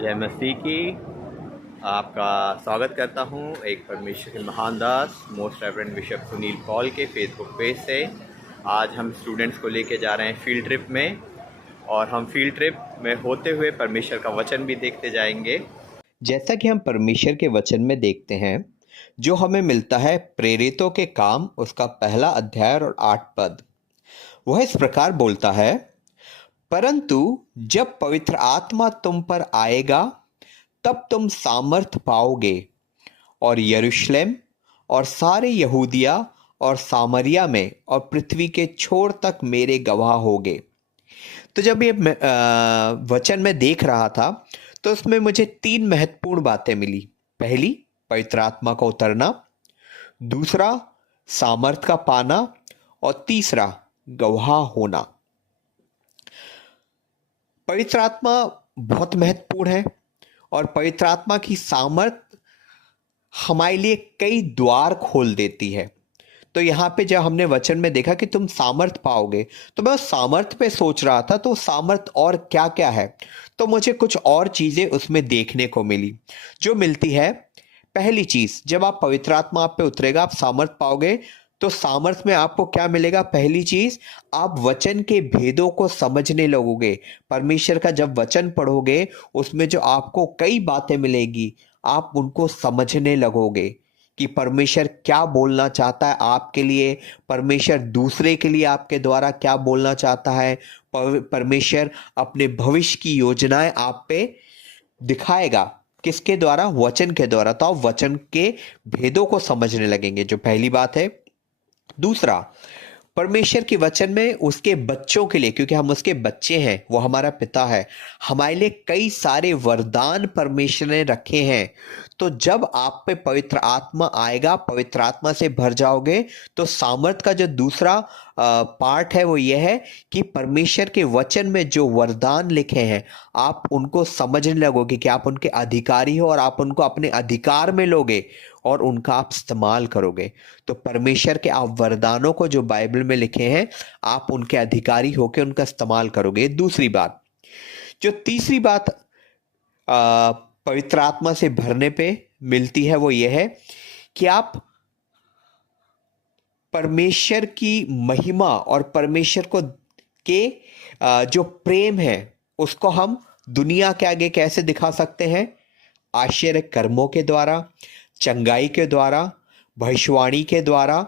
जय मसीह की। आपका स्वागत करता हूं एक परमेश्वर के महान दास most reverend bishop Sunil Paul के फेसबुक पेज से। आज हम स्टूडेंट्स को लेके जा रहे हैं फील्ड ट्रिप में, और हम फील्ड ट्रिप में होते हुए परमेश्वर का वचन भी देखते जाएंगे। जैसा कि हम परमेश्वर के वचन में देखते हैं, जो हमें मिलता है प्रेरितों के काम, उसका पहला अध्याय और 8 पद। वह इस प्रकार बोलता है, परंतु जब पवित्र आत्मा तुम पर आएगा तब तुम सामर्थ पाओगे, और यरूशलेम और सारे यहूदिया और सामरिया में और पृथ्वी के छोर तक मेरे गवाह होगे। तो जब ये वचन में देख रहा था तो उसमें मुझे 3 महत्वपूर्ण बातें मिली। पहली, पवित्र आत्मा का उतरना। दूसरा, सामर्थ का पाना। और तीसरा, गवाह होना। पवित्र आत्मा बहुत महत्वपूर्ण है, और पवित्र आत्मा की सामर्थ हमारे लिए कई द्वार खोल देती है। तो यहाँ पे जब हमने वचन में देखा कि तुम सामर्थ पाओगे, तो मैं उस सामर्थ पे सोच रहा था, तो सामर्थ और क्या क्या है। तो मुझे कुछ और चीजें उसमें देखने को मिली जो मिलती है। पहली चीज, जब आप पवित्र आत्मा आप पे उतरेगा, आप सामर्थ पाओगे, तो सामर्थ में आपको क्या मिलेगा? पहली चीज, आप वचन के भेदों को समझने लगोगे। परमेश्वर का जब वचन पढ़ोगे, उसमें जो आपको कई बातें मिलेगी, आप उनको समझने लगोगे कि परमेश्वर क्या बोलना चाहता है आपके लिए, परमेश्वर दूसरे के लिए आपके द्वारा क्या बोलना चाहता है, परमेश्वर अपने भविष्य की योजनाएं आप पे दिखाएगा। किसके द्वारा? वचन के द्वारा। तो आप वचन के भेदों को समझने लगेंगे, जो पहली बात है। दूसरा, परमेश्वर के वचन में उसके बच्चों के लिए, क्योंकि हम उसके बच्चे हैं, वो हमारा पिता है, हमारे लिए कई सारे वरदान परमेश्वर ने रखे हैं। तो जब आप पे पवित्र आत्मा आएगा, पवित्र आत्मा से भर जाओगे, तो सामर्थ का जो दूसरा पार्ट है वो ये है कि परमेश्वर के वचन में जो वरदान लिखे हैं, आप उनको समझने लगोगे कि आप उनके अधिकारी हो, और आप उनको अपने अधिकार में लोगे और उनका आप इस्तेमाल करोगे। तो परमेश्वर के आप वरदानों को जो बाइबल में लिखे हैं, आप उनके अधिकारी होकर उनका इस्तेमाल करोगे। दूसरी बात, जो तीसरी बात पवित्र आत्मा से भरने पे मिलती है, वो ये है कि आप परमेश्वर की महिमा और परमेश्वर को के जो प्रेम है, उसको हम दुनिया के आगे कैसे दिखा सकते हैं? आश्चर्य कर्मों के द्वारा, चंगाई के द्वारा, भविष्यवाणी के द्वारा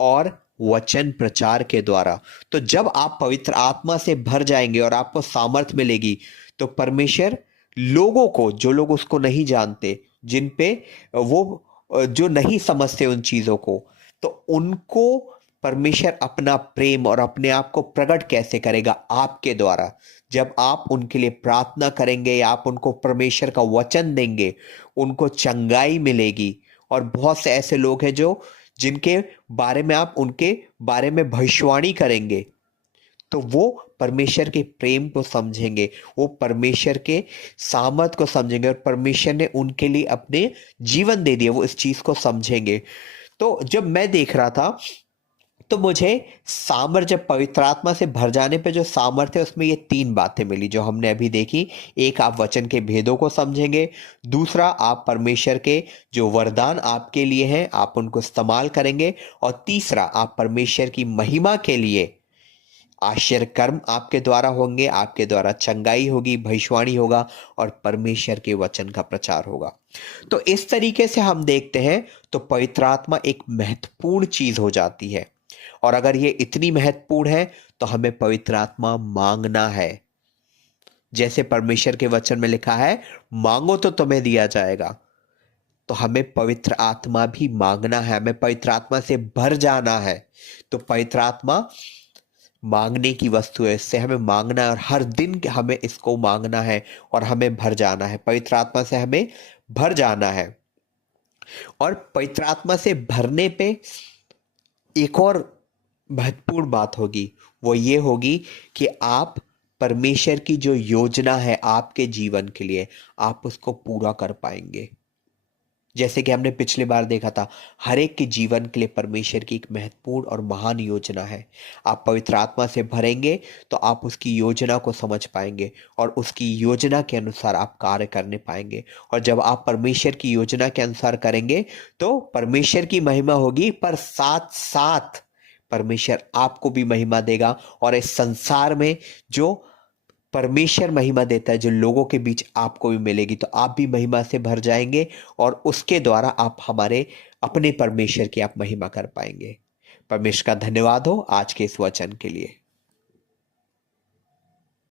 और वचन प्रचार के द्वारा। तो जब आप पवित्र आत्मा से भर जाएंगे और आपको सामर्थ मिलेगी, तो परमेश्वर लोगों को, जो लोग उसको नहीं जानते, जिन पे वो जो नहीं समझते उन चीजों को, तो उनको परमेश्वर अपना प्रेम और अपने आप को प्रकट कैसे करेगा? आपके द्वारा। जब आप उनके लिए प्रार्थना करेंगे या आप उनको परमेश्वर का वचन देंगे, उनको चंगाई मिलेगी। और बहुत से ऐसे लोग हैं जो जिनके बारे में आप उनके बारे में भविष्यवाणी करेंगे, तो वो परमेश्वर के प्रेम को समझेंगे, वो परमेश्वर के सामर्थ को समझेंगे, और परमेश्वर ने उनके लिए अपने जीवन दे दिया, वो इस चीज को समझेंगे। तो जब मैं देख रहा था, तो मुझे सामर्थ, जब पवित्र आत्मा से भर जाने पे जो सामर्थ है, उसमें ये 3 बातें मिली जो हमने अभी देखी। एक, आप वचन के भेदों को समझेंगे। दूसरा, आप परमेश्वर के जो वरदान आपके लिए हैं, आप उनको इस्तेमाल करेंगे। और तीसरा, आप परमेश्वर की महिमा के लिए आश्चर्य कर्म आपके द्वारा होंगे, आपके द्वारा चंगाई होगी, भविष्यवाणी होगा, और परमेश्वर के वचन का प्रचार होगा। तो इस तरीके से हम देखते हैं, तो पवित्र आत्मा एक महत्वपूर्ण चीज हो जाती है। और अगर ये इतनी महत्वपूर्ण है, तो हमें पवित्र आत्मा मांगना है। जैसे परमेश्वर के वचन में लिखा है, मांगो तो तुम्हें दिया जाएगा। तो हमें पवित्र आत्मा भी मांगना है, हमें पवित्र आत्मा से भर जाना है। तो पवित्र आत्मा मांगने की वस्तु है, इससे हमें मांगना है, और हर दिन हमें इसको मांगना है, और हमें भर जाना है। पवित्र आत्मा से हमें भर जाना है। और पवित्र आत्मा से भरने पे एक और महत्वपूर्ण बात होगी, वो ये होगी कि आप परमेश्वर की जो योजना है आपके जीवन के लिए, आप उसको पूरा कर पाएंगे। जैसे कि हमने पिछली बार देखा था, हर एक के जीवन के लिए परमेश्वर की एक महत्वपूर्ण और महान योजना है। आप पवित्र आत्मा से भरेंगे तो आप उसकी योजना को समझ पाएंगे और उसकी योजना के अनुसार आप कार्य करने पाएंगे। और जब आप परमेश्वर की योजना के अनुसार करेंगे तो परमेश्वर की महिमा होगी, पर साथ साथ परमेश्वर आपको भी महिमा देगा। और इस संसार में जो परमेश्वर महिमा देता है, जो लोगों के बीच आपको भी मिलेगी, तो आप भी महिमा से भर जाएंगे और उसके द्वारा आप हमारे अपने परमेश्वर की आप महिमा कर पाएंगे। परमेश्वर का धन्यवाद हो आज के इस वचन के लिए।